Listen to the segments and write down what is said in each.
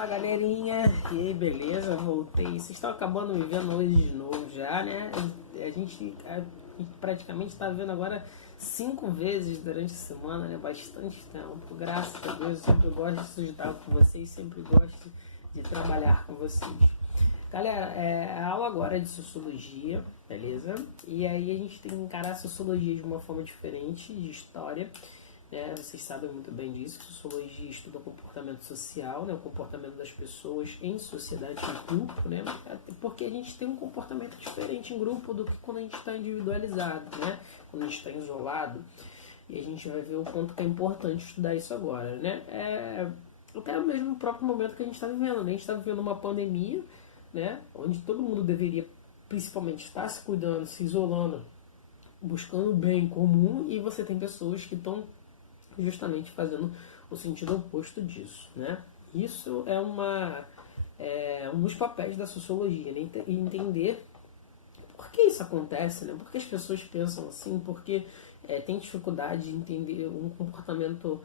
Fala galerinha, que beleza, voltei. Vocês estão acabando me vendo hoje de novo já, né? A gente praticamente está vendo agora 5 vezes durante a semana, né? Bastante tempo. Graças a Deus, eu sempre gosto de estudar com vocês, sempre gosto de trabalhar com vocês. Galera, a aula agora é de Sociologia, beleza? E aí a gente tem que encarar a Sociologia de uma forma diferente, de História. Vocês sabem muito bem disso, que Sociologia estuda o comportamento social, né, o comportamento das pessoas em sociedade em grupo, né, porque a gente tem um comportamento diferente em grupo do que quando a gente está individualizado, né, quando a gente está isolado, e a gente vai ver o quanto que é importante estudar isso agora, né, até mesmo no próprio momento que a gente está vivendo, né, a gente está vivendo uma pandemia, né, onde todo mundo deveria principalmente estar se cuidando, se isolando, buscando o bem comum, e você tem pessoas que estão justamente fazendo o sentido oposto disso, né? Isso é um dos papéis da sociologia, né? Entender por que isso acontece, né? Por que as pessoas pensam assim, porque tem dificuldade de entender um comportamento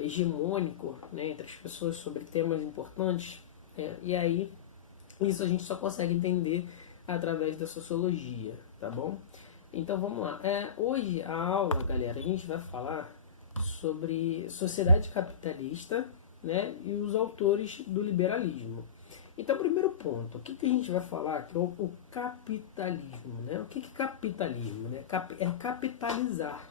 hegemônico, né, entre as pessoas sobre temas importantes, e aí isso a gente só consegue entender através da sociologia, tá bom? Então vamos lá. Hoje a aula, galera, a gente vai falar sobre sociedade capitalista, né, e os autores do liberalismo. Então, primeiro ponto, o que a gente vai falar aqui? O capitalismo. Né? O que é capitalismo? Né? É capitalizar.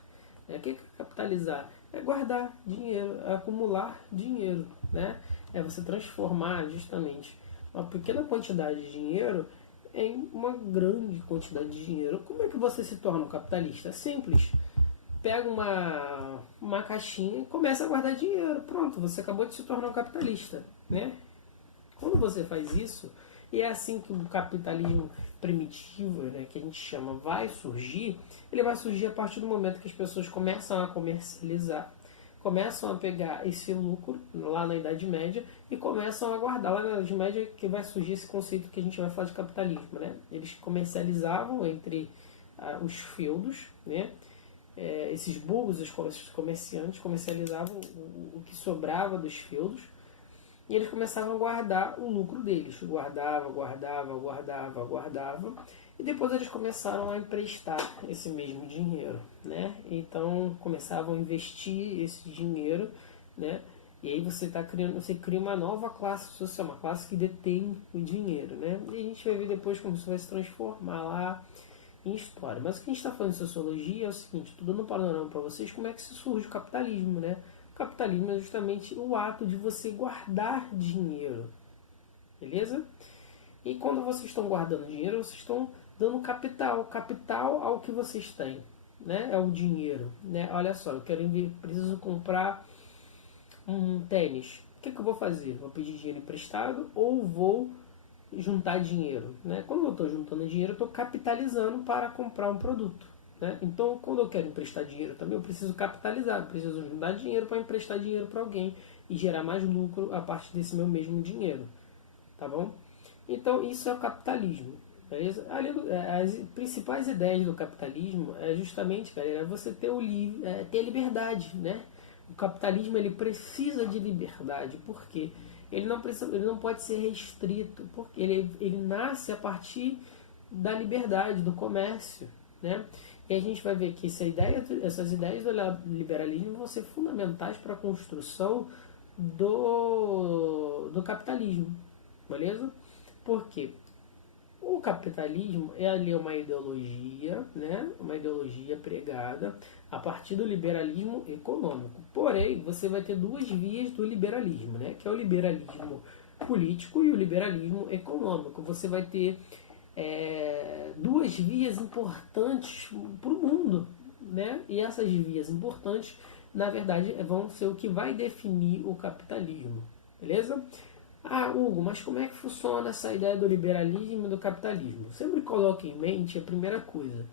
O que é capitalizar? É guardar dinheiro, é acumular dinheiro. Né? É você transformar justamente uma pequena quantidade de dinheiro em uma grande quantidade de dinheiro. Como é que você se torna um capitalista? É simples. Pega uma caixinha e começa a guardar dinheiro. Pronto, você acabou de se tornar um capitalista. Né? Quando você faz isso, e é assim que o capitalismo primitivo, né, que a gente chama, vai surgir, ele vai surgir a partir do momento que as pessoas começam a comercializar, começam a pegar esse lucro lá na Idade Média e começam a guardar. Lá na Idade Média que vai surgir esse conceito que a gente vai falar de capitalismo. Né? Eles comercializavam entre os feudos, né? Esses burgos, esses comerciantes, comercializavam o que sobrava dos feudos e eles começavam a guardar o lucro deles. Guardava, e depois eles começaram a emprestar esse mesmo dinheiro. Né? Então começavam a investir esse dinheiro, né? E aí você cria uma nova classe social, uma classe que detém o dinheiro. Né? E a gente vai ver depois como isso vai se transformar lá em história. Mas o que a gente está falando de sociologia é o seguinte, estou dando um panorama para vocês como é que se surge o capitalismo. Né? O capitalismo é justamente o ato de você guardar dinheiro, beleza? E quando vocês estão guardando dinheiro, vocês estão dando capital ao que vocês têm, né? É o dinheiro, né? Olha só, preciso comprar um tênis. O que eu vou fazer? Vou pedir dinheiro emprestado ou vou juntar dinheiro? Né? Quando eu estou juntando dinheiro, eu estou capitalizando para comprar um produto. Né? Então, quando eu quero emprestar dinheiro também, eu preciso capitalizar, eu preciso juntar dinheiro para emprestar dinheiro para alguém e gerar mais lucro a partir desse meu mesmo dinheiro. Tá bom? Então, isso é o capitalismo. As principais ideias do capitalismo é justamente, galera, você ter ter liberdade. Né? O capitalismo ele precisa de liberdade. Por quê? Ele não pode ser restrito, porque ele nasce a partir da liberdade, do comércio. Né? E a gente vai ver que essas ideias do liberalismo vão ser fundamentais para a construção do capitalismo. Beleza? Por quê? O capitalismo é uma ideologia, né? Uma ideologia pregada a partir do liberalismo econômico. Porém, você vai ter duas vias do liberalismo, né? Que é o liberalismo político e o liberalismo econômico. Você vai ter duas vias importantes para o mundo, né? E essas vias importantes, na verdade, vão ser o que vai definir o capitalismo. Beleza? Ah, Hugo, mas como é que funciona essa ideia do liberalismo e do capitalismo? Sempre coloque em mente a primeira coisa.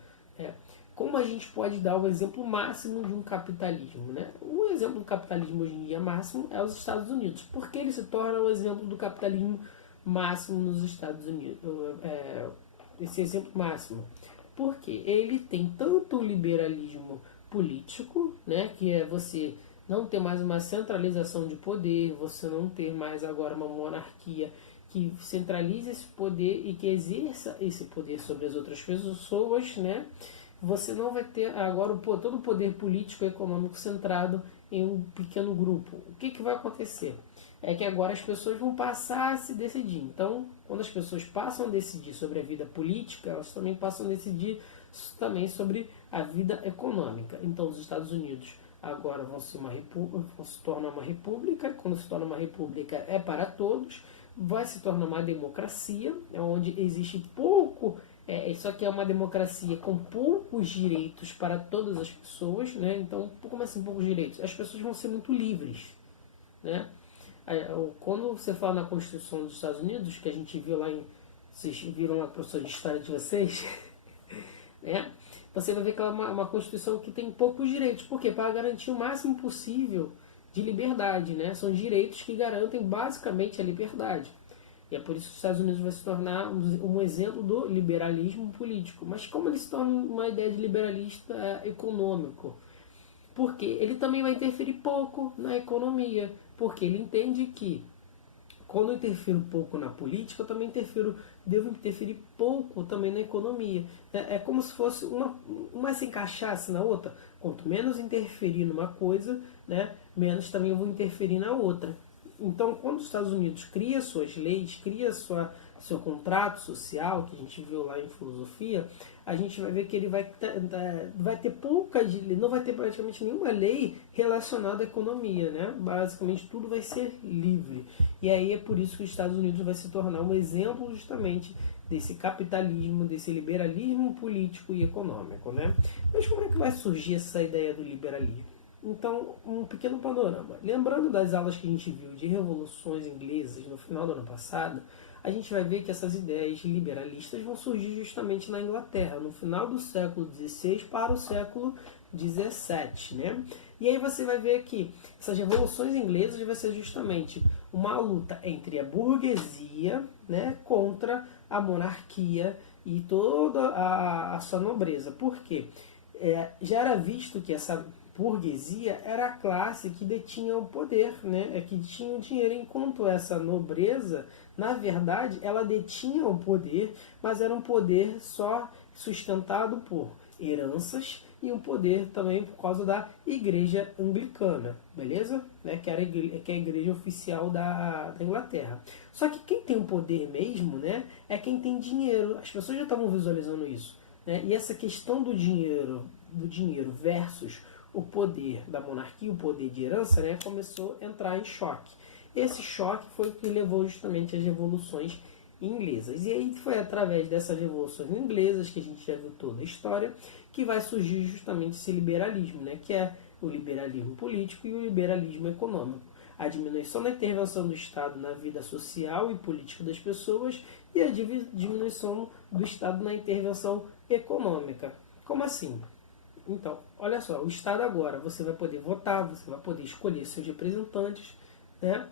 Como a gente pode dar o exemplo máximo de um capitalismo. Né? O exemplo do capitalismo hoje em dia máximo é os Estados Unidos. Por que ele se torna o exemplo do capitalismo máximo nos Estados Unidos? Esse exemplo máximo. Porque ele tem tanto o liberalismo político, né, que é você não ter mais uma centralização de poder, você não ter mais agora uma monarquia que centralize esse poder e que exerça esse poder sobre as outras pessoas, né? Você não vai ter agora todo o poder político e econômico centrado em um pequeno grupo. O que vai acontecer? É que agora as pessoas vão passar a se decidir. Então, quando as pessoas passam a decidir sobre a vida política, elas também passam a decidir também sobre a vida econômica. Então, os Estados Unidos agora vão se tornar uma república. Quando se torna uma república, é para todos. Vai se tornar uma democracia, onde existe pouco. Isso aqui é uma democracia com poucos direitos para todas as pessoas, né? Então, como assim poucos direitos? As pessoas vão ser muito livres, né? Quando você fala na Constituição dos Estados Unidos, que a gente viu lá vocês viram lá a professora de história de vocês, né? Você vai ver que ela é uma Constituição que tem poucos direitos. Por quê? Para garantir o máximo possível de liberdade, né? São direitos que garantem basicamente a liberdade. E é por isso que os Estados Unidos vai se tornar um exemplo do liberalismo político. Mas como ele se torna uma ideia de liberalista econômico? Porque ele também vai interferir pouco na economia. Porque ele entende que quando eu interfiro pouco na política, eu também devo interferir pouco também na economia. É como se fosse uma se encaixasse na outra. Quanto menos interferir numa coisa, né, menos também eu vou interferir na outra. Então, quando os Estados Unidos cria suas leis, cria seu contrato social, que a gente viu lá em filosofia, a gente vai ver que ele vai ter não vai ter praticamente nenhuma lei relacionada à economia, né? Basicamente tudo vai ser livre. E aí é por isso que os Estados Unidos vai se tornar um exemplo justamente desse capitalismo, desse liberalismo político e econômico, né? Mas como é que vai surgir essa ideia do liberalismo? Então, um pequeno panorama. Lembrando das aulas que a gente viu de revoluções inglesas no final do ano passado, a gente vai ver que essas ideias liberalistas vão surgir justamente na Inglaterra, no final do século XVI para o século XVII, né? E aí você vai ver que essas revoluções inglesas vai ser justamente uma luta entre a burguesia, né, contra a monarquia e toda a sua nobreza. Por quê? Já era visto que essa burguesia era a classe que detinha o poder, né? Que tinha o dinheiro, enquanto essa nobreza, na verdade, ela detinha o poder, mas era um poder só sustentado por heranças e um poder também por causa da igreja anglicana, beleza? Né? Que é a igreja oficial da Inglaterra. Só que quem tem o poder mesmo, né, é quem tem dinheiro. As pessoas já estavam visualizando isso, né? E essa questão do dinheiro versus o poder da monarquia, o poder de herança, né, começou a entrar em choque. Esse choque foi o que levou justamente às revoluções inglesas. E aí foi através dessas revoluções inglesas, que a gente já viu toda a história, que vai surgir justamente esse liberalismo, né, que é o liberalismo político e o liberalismo econômico. A diminuição da intervenção do Estado na vida social e política das pessoas e a diminuição do Estado na intervenção econômica. Como assim? Então, olha só, o Estado agora, você vai poder votar, você vai poder escolher seus representantes, né?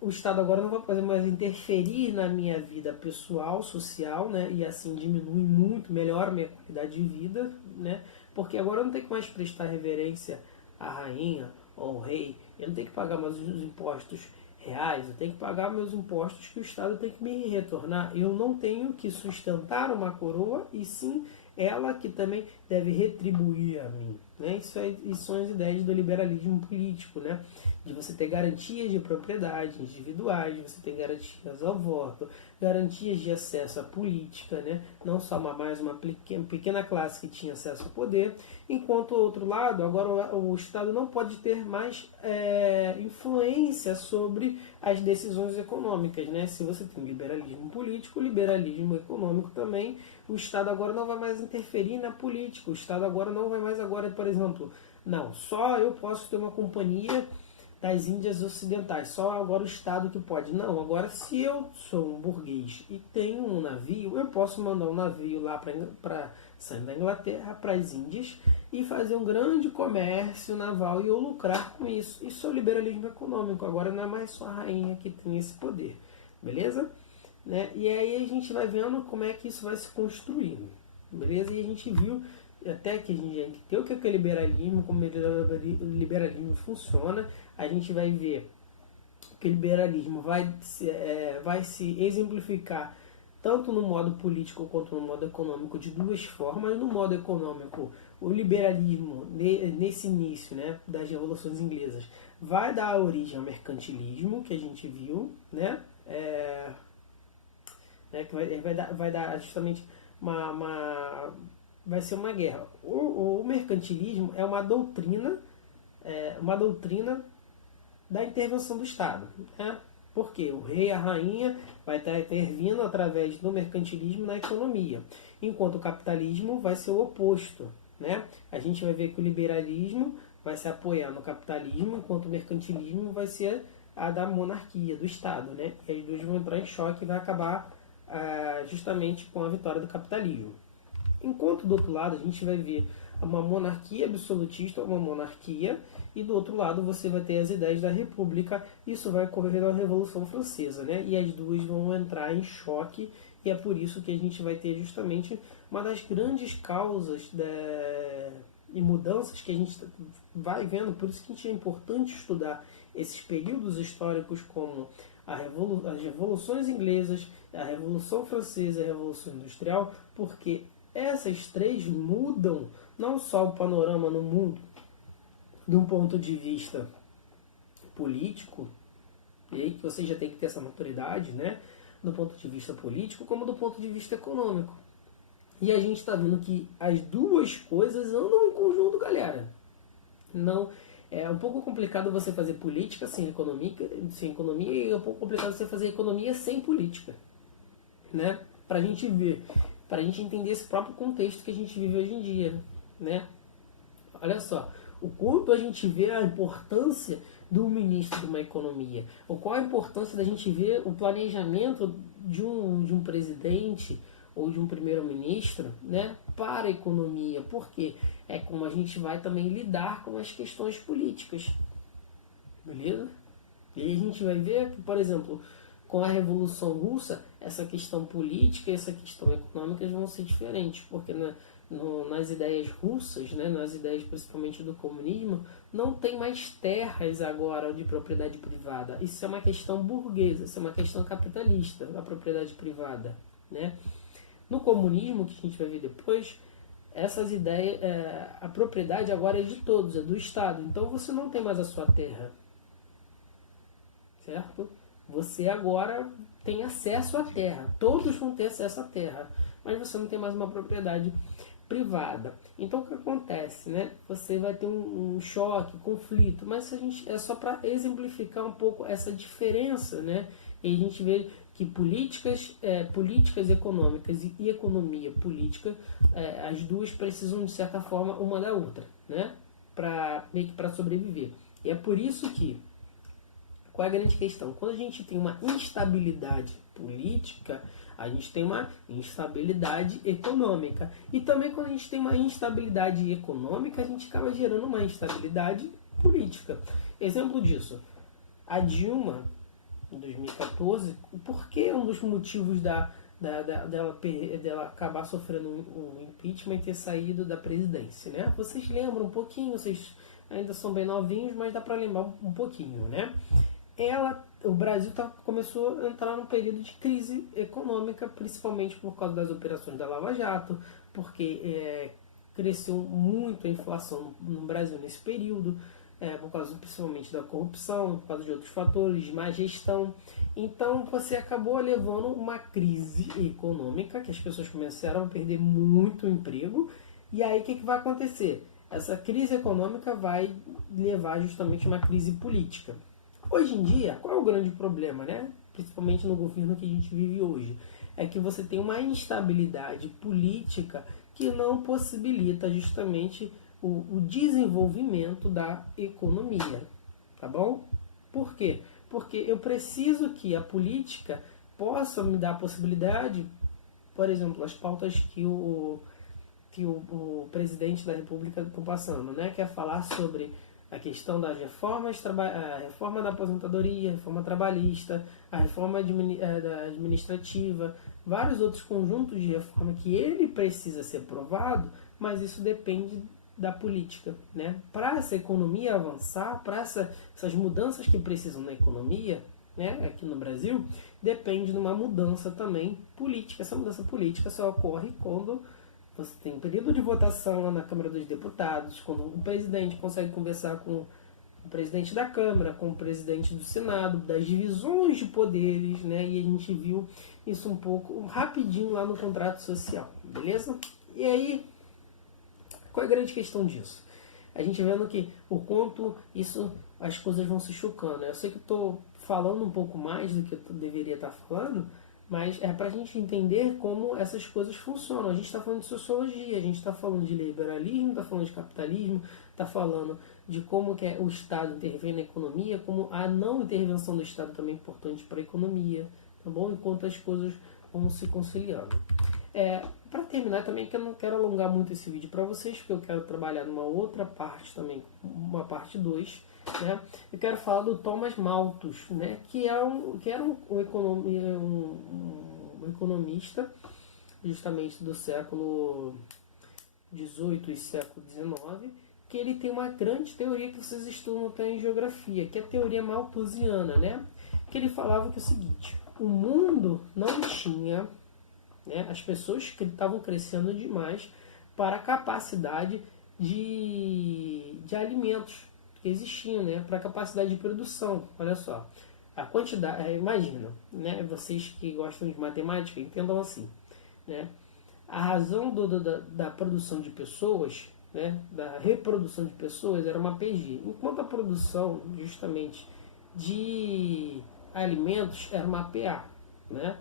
O Estado agora não vai poder mais interferir na minha vida pessoal, social, né? E assim diminui muito, melhora a minha qualidade de vida, né? Porque agora eu não tenho que mais prestar reverência à rainha ou ao rei, eu não tenho que pagar mais os impostos reais, eu tenho que pagar meus impostos que o Estado tem que me retornar. Eu não tenho que sustentar uma coroa, e sim ela que também deve retribuir a mim. Né? Isso são as ideias do liberalismo político, né? De você ter garantias de propriedade individuais, de você ter garantias ao voto, garantias de acesso à política, né? Não só mais uma pequena classe que tinha acesso ao poder, enquanto, ao outro lado, agora o Estado não pode ter mais influência sobre as decisões econômicas. Né? Se você tem liberalismo político, liberalismo econômico também, o Estado agora não vai mais interferir na política, o Estado agora não vai mais por exemplo, não, só eu posso ter uma companhia das Índias Ocidentais, só agora o Estado que pode. Não, agora se eu sou um burguês e tenho um navio, eu posso mandar um navio lá para sair da Inglaterra para as Índias e fazer um grande comércio naval e eu lucrar com isso. Isso é o liberalismo econômico, agora não é mais só a rainha que tem esse poder, beleza? Né? E aí a gente vai vendo como é que isso vai se construindo, beleza? E a gente viu até que a gente já entendeu o que é liberalismo, como o liberalismo funciona, a gente vai ver que o liberalismo vai se exemplificar tanto no modo político quanto no modo econômico de duas formas. No modo econômico, o liberalismo, nesse início, né, das revoluções inglesas, vai dar origem ao mercantilismo, que a gente viu, né, que vai dar justamente vai ser uma guerra. O mercantilismo é uma doutrina da intervenção do Estado, né? Porque o rei e a rainha vai estar intervindo através do mercantilismo na economia, enquanto o capitalismo vai ser o oposto, né? A gente vai ver que o liberalismo vai se apoiar no capitalismo, enquanto o mercantilismo vai ser a da monarquia, do Estado, né? E as duas vão entrar em choque e vai acabar justamente com a vitória do capitalismo. Enquanto do outro lado a gente vai ver uma monarquia absolutista, uma monarquia, e do outro lado você vai ter as ideias da república. Isso vai ocorrer na Revolução Francesa, né? E as duas vão entrar em choque, e é por isso que a gente vai ter justamente uma das grandes causas e mudanças que a gente vai vendo. Por isso que é importante estudar esses períodos históricos como as revoluções inglesas, a Revolução Francesa e a Revolução Industrial, porque essas três mudam não só o panorama no mundo de um ponto de vista político, e aí que você já tem que ter essa maturidade, né, do ponto de vista político, como do ponto de vista econômico. E a gente está vendo que as duas coisas andam em conjunto, galera. Não é um pouco complicado você fazer política sem economia, e é um pouco complicado você fazer economia sem política, né? Para a gente ver, para a gente entender esse próprio contexto que a gente vive hoje em dia, né? Olha só, o quanto a gente vê a importância do ministro de uma economia, ou qual a importância da gente ver o planejamento de um presidente ou de um primeiro-ministro, né, para a economia. Por quê? É como a gente vai também lidar com as questões políticas. Beleza? E aí a gente vai ver que, por exemplo, com a Revolução Russa, essa questão política e essa questão econômica vão ser diferentes, porque nas ideias russas, né, nas ideias principalmente do comunismo, não tem mais terras agora de propriedade privada. Isso é uma questão burguesa, isso é uma questão capitalista, a propriedade privada, né? No comunismo, que a gente vai ver depois, essas ideias, a propriedade agora é de todos, é do Estado. Então você não tem mais a sua terra, certo? Você agora tem acesso à terra, todos vão ter acesso à terra, mas você não tem mais uma propriedade privada. Então o que acontece, né? Você vai ter um choque, conflito, mas é só para exemplificar um pouco essa diferença, né? E a gente vê que políticas econômicas e economia política, as duas precisam de certa forma uma da outra, né? Meio que para sobreviver. E é por isso que, qual é a grande questão? Quando a gente tem uma instabilidade política, a gente tem uma instabilidade econômica. E também quando a gente tem uma instabilidade econômica, a gente acaba gerando uma instabilidade política. Exemplo disso, a Dilma, em 2014, porque um dos motivos dela acabar sofrendo um impeachment e ter saído da presidência, né? Vocês lembram um pouquinho, vocês ainda são bem novinhos, mas dá para lembrar um pouquinho, né? O Brasil começou a entrar num período de crise econômica, principalmente por causa das operações da Lava Jato, porque cresceu muito a inflação no Brasil nesse período, por causa principalmente da corrupção, por causa de outros fatores, de má gestão. Então você acabou levando uma crise econômica, que as pessoas começaram a perder muito emprego, e aí o que vai acontecer? Essa crise econômica vai levar justamente a uma crise política. Hoje em dia, qual é o grande problema, né? Principalmente no governo que a gente vive hoje? É que você tem uma instabilidade política que não possibilita justamente o desenvolvimento da economia, tá bom? Por quê? Porque eu preciso que a política possa me dar a possibilidade, por exemplo, as pautas que o presidente da República está passando, né? Que é falar sobre a questão das reformas, a reforma da aposentadoria, a reforma trabalhista, a reforma administrativa, vários outros conjuntos de reforma que ele precisa ser aprovado, mas isso depende da política, né? Para essa economia avançar, para essas mudanças que precisam na economia, né, aqui no Brasil, depende de uma mudança também política. Essa mudança política só ocorre quando você tem um período de votação lá na Câmara dos Deputados, quando o presidente consegue conversar com o presidente da Câmara, com o presidente do Senado, das divisões de poderes, né? E a gente viu isso um pouco rapidinho lá no contrato social, beleza? E aí, qual é a grande questão disso? A gente vendo que o quanto isso, as coisas vão se chocando. Eu sei que eu estou falando um pouco mais do que eu deveria estar falando, mas é para a gente entender como essas coisas funcionam. A gente está falando de sociologia, a gente está falando de liberalismo, está falando de capitalismo, está falando de como que o Estado intervém na economia, como a não intervenção do Estado também é importante para a economia, tá bom? Enquanto as coisas vão se conciliando. Para terminar também, que eu não quero alongar muito esse vídeo para vocês, porque eu quero trabalhar numa outra parte também, uma parte 2, né? Eu quero falar do Thomas Malthus, né? que era um economista justamente do século XVIII e século XIX, que ele tem uma grande teoria que vocês estudam até em geografia, que é a teoria malthusiana, né? Que ele falava que é o seguinte: o mundo não tinha, né, as pessoas que estavam crescendo demais para a capacidade de alimentos que existiam, né, para a capacidade de produção. Olha só, a quantidade, imagina, né, vocês que gostam de matemática entendam assim, né, a razão da produção de pessoas, né, da reprodução de pessoas era uma PG, enquanto a produção justamente de alimentos era uma PA, né?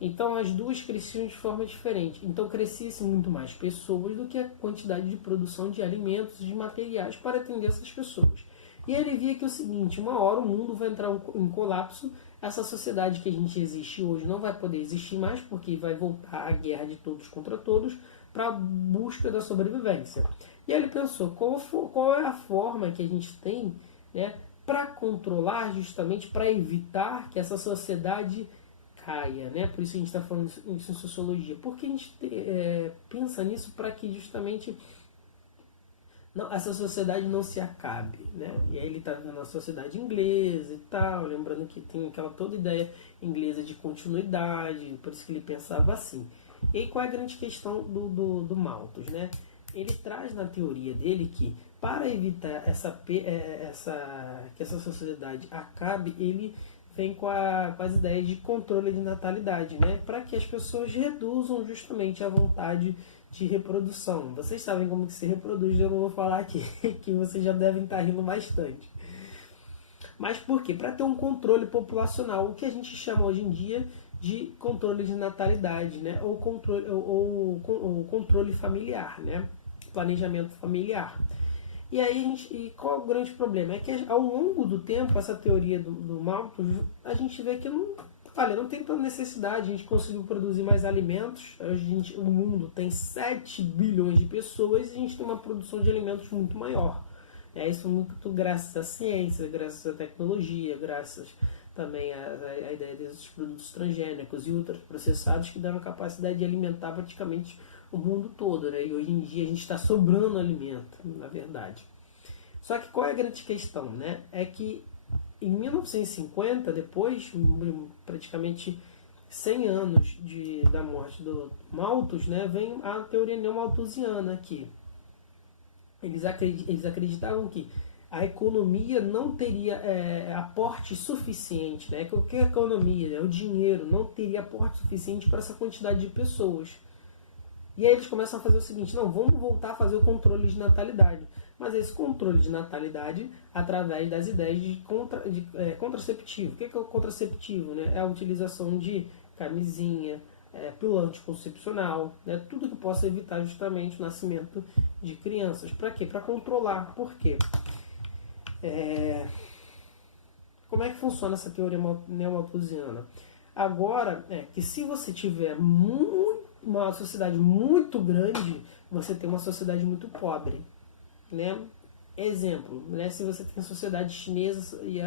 Então as duas cresciam de forma diferente. Então crescessem muito mais pessoas do que a quantidade de produção de alimentos, de materiais para atender essas pessoas. E ele via que é o seguinte: uma hora o mundo vai entrar em colapso, essa sociedade que a gente existe hoje não vai poder existir mais, porque vai voltar a guerra de todos contra todos para a busca da sobrevivência. E aí ele pensou, qual é a forma que a gente tem, né, para controlar, justamente para evitar que essa sociedade caia, né? Por isso a gente está falando isso em sociologia. Porque a gente pensa nisso para que justamente essa sociedade não se acabe, né? E aí ele está vendo a sociedade inglesa e tal, lembrando que tem aquela toda ideia inglesa de continuidade, por isso que ele pensava assim. E aí, qual é a grande questão do Malthus, né? Ele traz na teoria dele que para evitar que essa sociedade acabe, ele vem com as ideias de controle de natalidade, né? Para que as pessoas reduzam justamente a vontade de reprodução. Vocês sabem como que se reproduz, eu não vou falar aqui, que vocês já devem estar rindo bastante. Mas por quê? Para ter um controle populacional, o que a gente chama hoje em dia de controle de natalidade, né? Ou controle familiar, né? Planejamento familiar. E aí, qual é o grande problema? É que ao longo do tempo, essa teoria do Malthus, a gente vê que não tem tanta necessidade. A gente conseguiu produzir mais alimentos. O mundo tem 7 bilhões de pessoas e a gente tem uma produção de alimentos muito maior. Isso muito graças à ciência, graças à tecnologia, graças também à ideia desses produtos transgênicos e ultraprocessados que dão a capacidade de alimentar praticamente o mundo todo, né? E hoje em dia a gente está sobrando alimento, na verdade. Só que qual é a grande questão, né? É que em 1950, depois praticamente 100 anos da morte do Malthus, né, vem a teoria neomalthusiana aqui. Eles acreditavam que a economia não teria aporte suficiente, né? Que a economia, o dinheiro, não teria aporte suficiente para essa quantidade de pessoas. E aí eles começam a fazer o seguinte: não, vamos voltar a fazer o controle de natalidade. Mas esse controle de natalidade através das ideias de contraceptivo. O que é o contraceptivo? Né? É a utilização de camisinha, pílula anticoncepcional, né? Tudo que possa evitar justamente o nascimento de crianças. Para quê? Para controlar. Por quê? Como é que funciona essa teoria neomalthusiana? Agora, que se você tiver uma sociedade muito grande, você tem uma sociedade muito pobre, né? Exemplo, né? Se você tem a sociedade chinesa e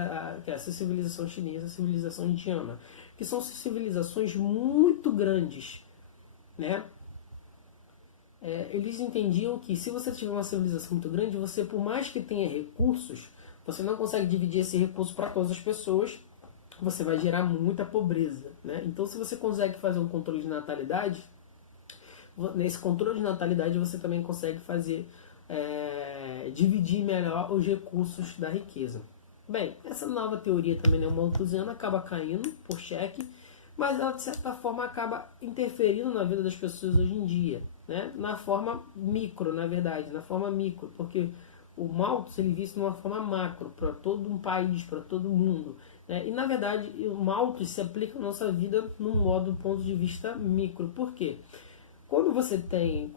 essa civilização chinesa, a civilização indiana, que são civilizações muito grandes, né? eles entendiam que se você tiver uma civilização muito grande, você, por mais que tenha recursos, você não consegue dividir esse recurso para todas as pessoas, você vai gerar muita pobreza, né? Então, se você consegue fazer um controle de natalidade, nesse controle de natalidade você também consegue fazer dividir melhor os recursos da riqueza. Bem, essa nova teoria também neomalthusiana acaba caindo por cheque, mas ela de certa forma acaba interferindo na vida das pessoas hoje em dia, né? Na forma micro, na verdade, na forma micro, porque o Malthus ele visto de uma forma macro para todo um país, para todo mundo, né? E na verdade o Malthus se aplica na nossa vida num modo, do ponto de vista micro. Por quê? Quando você tem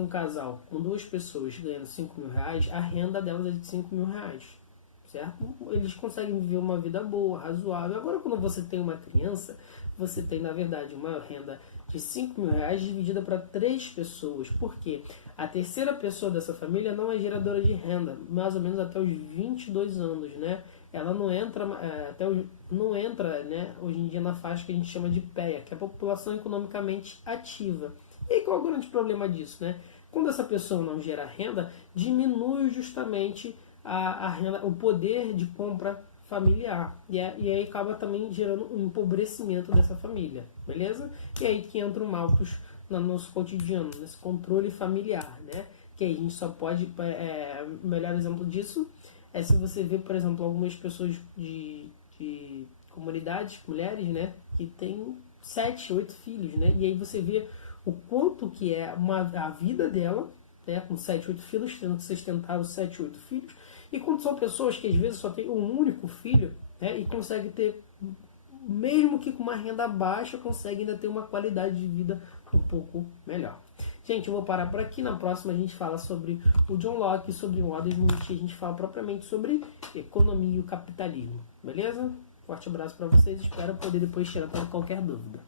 um casal com duas pessoas ganhando 5 mil reais, a renda delas é de 5 mil reais, certo? Eles conseguem viver uma vida boa, razoável. Agora, quando você tem uma criança, você tem, na verdade, uma renda de 5 mil reais dividida para 3 pessoas. Por quê? A terceira pessoa dessa família não é geradora de renda, mais ou menos até os 22 anos, né? Ela não entra, né, hoje em dia na faixa que a gente chama de PEA, que é a população economicamente ativa. E qual é o grande problema disso, né? Quando essa pessoa não gera renda, diminui justamente a renda, o poder de compra familiar. E aí acaba também gerando um empobrecimento dessa família, beleza? E aí que entra o Malthus no nosso cotidiano, nesse controle familiar, né? Que aí a gente só pode... o melhor exemplo disso é se você vê, por exemplo, algumas pessoas de comunidades, mulheres, né? Que têm 7, 8 filhos, né? E aí você vê o quanto que é a vida dela, né, com 7, 8 filhos, tendo que sustentar os 7, 8 filhos, e quando são pessoas que às vezes só têm um único filho, né, e conseguem ter, mesmo que com uma renda baixa, conseguem ainda ter uma qualidade de vida um pouco melhor. Gente, eu vou parar por aqui. Na próxima a gente fala sobre o John Locke, sobre o Adam Smith, a gente fala propriamente sobre economia e o capitalismo. Beleza? Forte abraço para vocês, espero poder depois tirar toda qualquer dúvida.